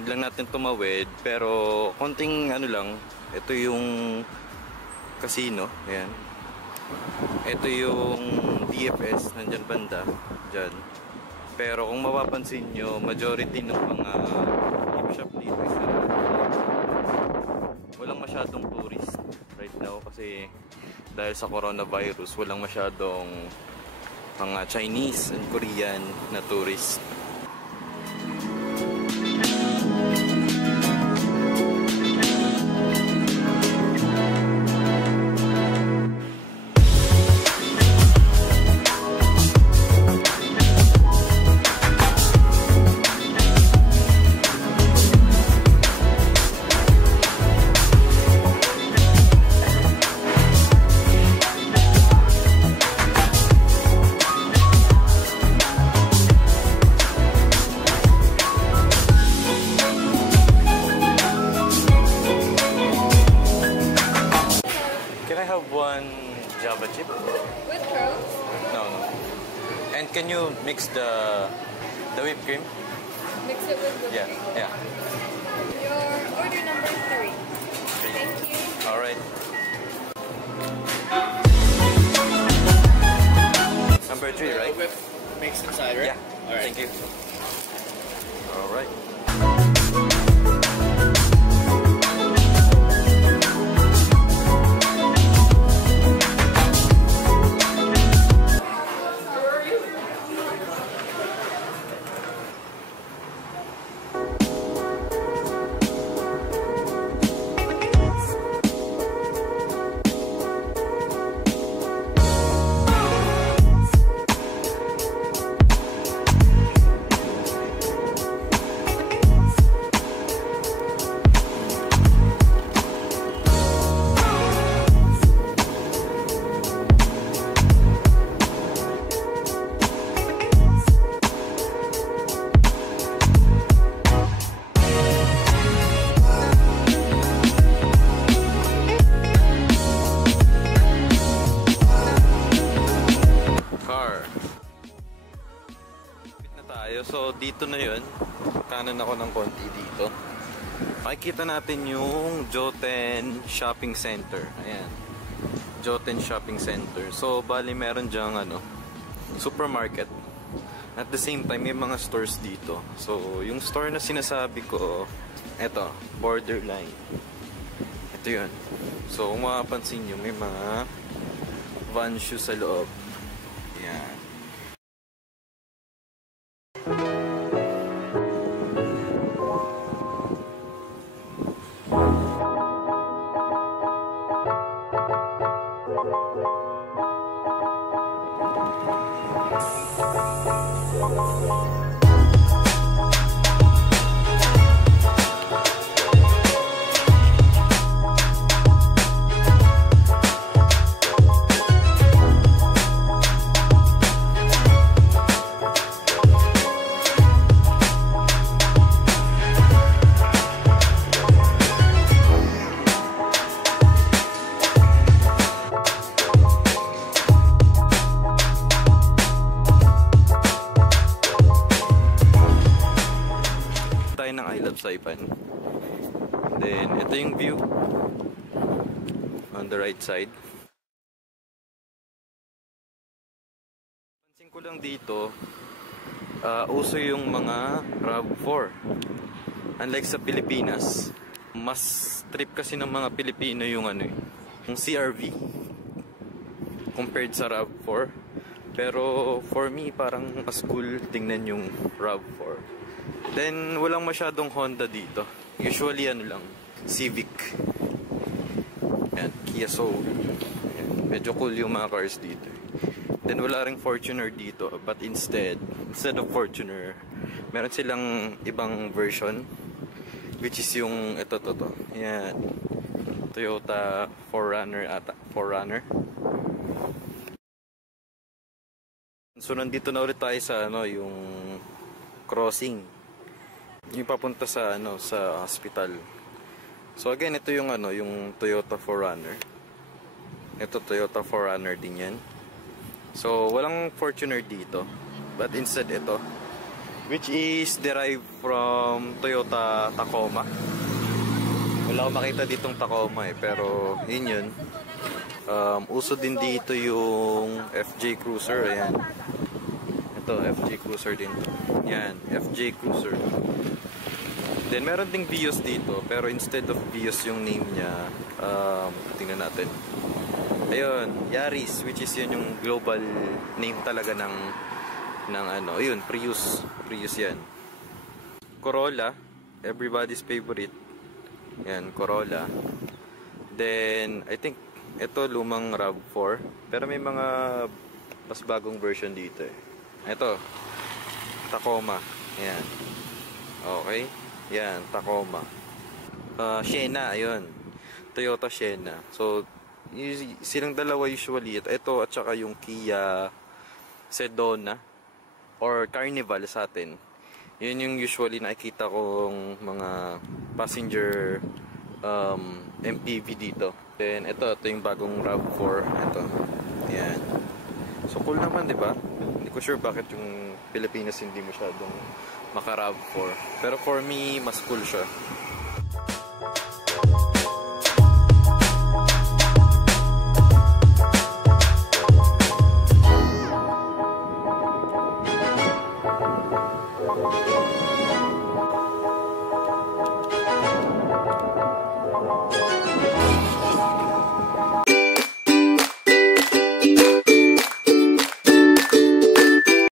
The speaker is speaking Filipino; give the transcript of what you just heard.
Need lang natin tumawid, pero konting ano lang. Ito yung casino, ayan. Ito yung DFS, nandyan banda, dyan. Pero kung mapapansin nyo, majority ng mga gift shop dito is walang masyadong tourist right now kasi dahil sa coronavirus, walang masyadong mga Chinese and Korean na tourist. Java chip? With curls? No. And can you mix the whipped cream? Mix it with whipped cream? Yeah. Your order number 3. Thank you. Alright. Number 3, right? Whip mix inside, right? Yeah. Alright. Thank you. Alright. So dito na yun, kanan ako ng konti dito. Makikita natin yung Joten Shopping Center. Ayan, Joten Shopping Center. So bali meron dyang supermarket. At the same time may mga stores dito. So yung store na sinasabi ko, eto, Borderline. Ito yun. So kung makapansin nyo, may mga van shoes sa loob. Ayan. Ng I Love Saipan. Then ito yung view on the right side. Pansin ko lang dito, uso yung mga RAV4. Unlike sa Pilipinas, mas trip kasi ng mga Pilipino yung yung CRV compared sa RAV4. Pero for me, parang mas cool tingnan yung RAV4. Then, walang masyadong Honda dito. Usually, lang, Civic. Yan, Kia Soul. Yan, medyo cool yung mga cars dito. Then, wala ring Fortuner dito. But instead of Fortuner, meron silang ibang version. Which is yung, ito. Yan. Toyota 4Runner ata. 4Runner. So, nandito na ulit tayo sa, yung crossing. Yung papunta sa sa hospital. So again, ito yung yung Toyota 4Runner. Ito Toyota 4Runner din 'yan. So walang Fortuner dito, but instead ito which is derived from Toyota Tacoma. Wala akong makita ditong Tacoma pero yun. Uso din dito yung FJ Cruiser. Ayan. Ito, FJ Cruiser din. Yan, FJ Cruiser. Then meron ding Vios dito, pero instead of Vios yung name niya, tingnan natin. Ayun, Yaris, which is yun yung global name talaga ng ayun, Prius yan. Corolla, everybody's favorite. Yan, Corolla. Then, I think, ito lumang RAV4, pero may mga mas bagong version dito Ito, Tacoma. Yan. Okay. Yan, Tacoma. Sienna, ayun. Toyota Sienna. So, silang dalawa usually. Ito at saka yung Kia Sedona or Carnival sa atin. Yun yung usually nakikita kong mga passenger MPV dito. Then, ito yung bagong RAV4. Ito. Yan. So, cool naman, di ba? Hindi ko sure bakit yung Pilipinas hindi masyadong maka-RAV4. Pero for me, mas cool siya.